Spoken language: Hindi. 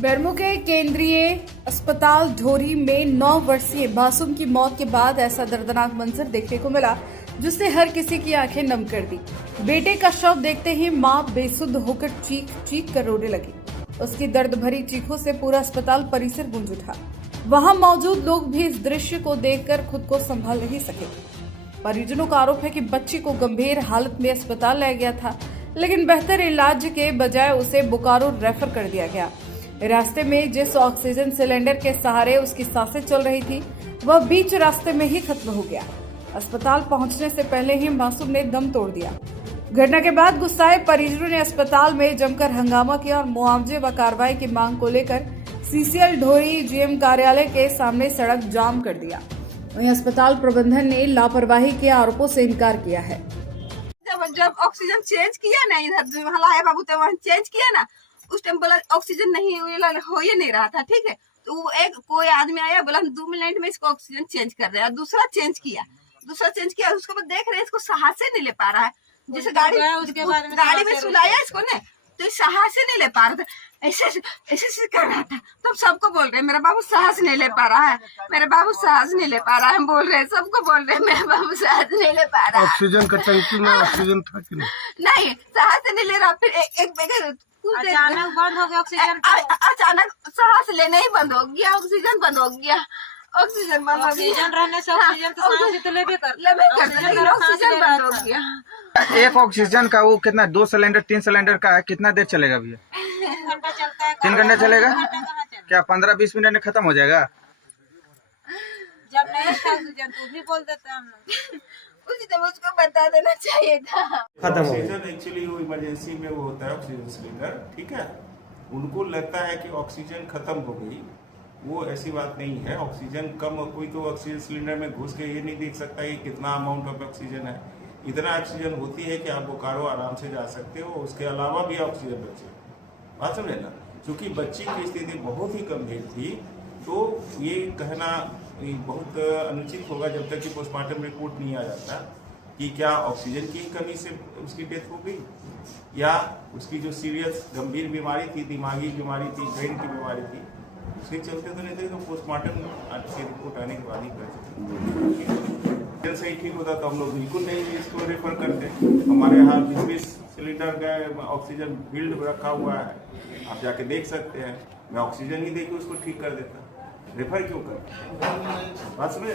बेरमो के केंद्रीय अस्पताल ढोरी में 9 वर्षीय मासूम की मौत के बाद ऐसा दर्दनाक मंजर देखने को मिला जिससे हर किसी की आंखें नम कर दी। बेटे का शव देखते ही मां बेसुध होकर चीख चीख कर रोने लगी। उसकी दर्द भरी चीखों से पूरा अस्पताल परिसर गूंज उठा। वहां मौजूद लोग भी इस दृश्य को देखकर खुद को संभाल नहीं सके। परिजनों का आरोप है कि बच्ची को गंभीर हालत में अस्पताल लाया गया था, लेकिन बेहतर इलाज के बजाय उसे बोकारो रेफर कर दिया गया। रास्ते में जिस ऑक्सीजन सिलेंडर के सहारे उसकी सांसें चल रही थी, वह बीच रास्ते में ही खत्म हो गया। अस्पताल पहुंचने से पहले ही मासूम ने दम तोड़ दिया। घटना के बाद गुस्साए परिजनों ने अस्पताल में जमकर हंगामा किया और मुआवजे व कार्रवाई की मांग को लेकर सीसीएल ढोरी जीएम कार्यालय के सामने सड़क जाम कर दिया। वहीं अस्पताल प्रबंधन ने लापरवाही के आरोपों से इनकार किया है। जब ऑक्सीजन चेंज किया ना, इधर हलाया बाबू तो वहाँ चेंज किया ना, उस टाइम बोला ऑक्सीजन नहीं हो ही नहीं रहा था। ठीक है, तो वो एक कोई आदमी आया, बोला हम 2 मिनट में इसको ऑक्सीजन चेंज कर रहे हैं। दूसरा चेंज किया, उसके बाद देख रहे हैं इसको साहस से नहीं ले पा रहा है। जैसे गाड़ी में सुलाया इसको ने, तो साहस से नहीं ले पा रहा था, ऐसे कर रहा था। तब सबको बोल रहे मेरा बाबू साहस नहीं ले पा रहा है, मेरा बाबू साहस नहीं ले पा रहा है। हम बोल रहे सबको बोल रहे मेरा बाबू साहस नहीं ले पा रहा है। ऑक्सीजन का टंकी में ऑक्सीजन था कि नहीं, साहस नहीं ले रहा। फिर एक अचानक बंद हो गया ऑक्सीजन। अचानक सांस लेना ही बंद हो गया, ऑक्सीजन बंद हो गया। ऑक्सीजन बंद हो गया, ऑक्सीजन रहने से ऑक्सीजन तो सांस तो लेबे करते, ऑक्सीजन बंद हो गया। एक ऑक्सीजन का वो कितना 2 सिलेंडर 3 सिलेंडर का है, कितना देर चलेगा भैया? 3 घंटा चलता है। 3 घंटा चलेगा? क्या क्या 15-20 मिनट में खत्म हो जाएगा? जब नहीं था ऑक्सीजन तो भी बोल देते हम लोग। उसको बता देना चाहिए था। ऑक्सीजन एक्चुअली वो इमरजेंसी में वो होता है ऑक्सीजन सिलेंडर। ठीक है, उनको लगता है कि ऑक्सीजन खत्म हो गई, वो ऐसी बात नहीं है। ऑक्सीजन कम, कोई तो ऑक्सीजन सिलेंडर में घुस के ये नहीं देख सकता कि कितना अमाउंट ऑफ ऑक्सीजन है। इतना ऑक्सीजन होती है कि आप बोकारो आराम से जा सकते हो, उसके अलावा भी ऑक्सीजन बचे। बात समझे ना, क्योंकि बच्ची की स्थिति बहुत ही गंभीर थी, तो ये कहना बहुत अनुचित होगा जब तक कि पोस्टमार्टम रिपोर्ट नहीं आ जाता कि क्या ऑक्सीजन की कमी से उसकी डेथ हो गई या उसकी जो सीरियस गंभीर बीमारी थी, दिमागी बीमारी थी, ब्रेन की बीमारी थी, उसके चलते तो नहीं थे। तो पोस्टमार्टम की रिपोर्ट आने के बाद ही कर सकते। सही ठीक होता तो हम लोग बिल्कुल नहीं इसको रेफर करते। हमारे यहाँ 20 सिलेंडर का ऑक्सीजन बिल्ड रखा हुआ है, आप जाके देख सकते हैं। मैं ऑक्सीजन ही देके उसको ठीक कर देता, रेफर क्यों कर? बात समझे?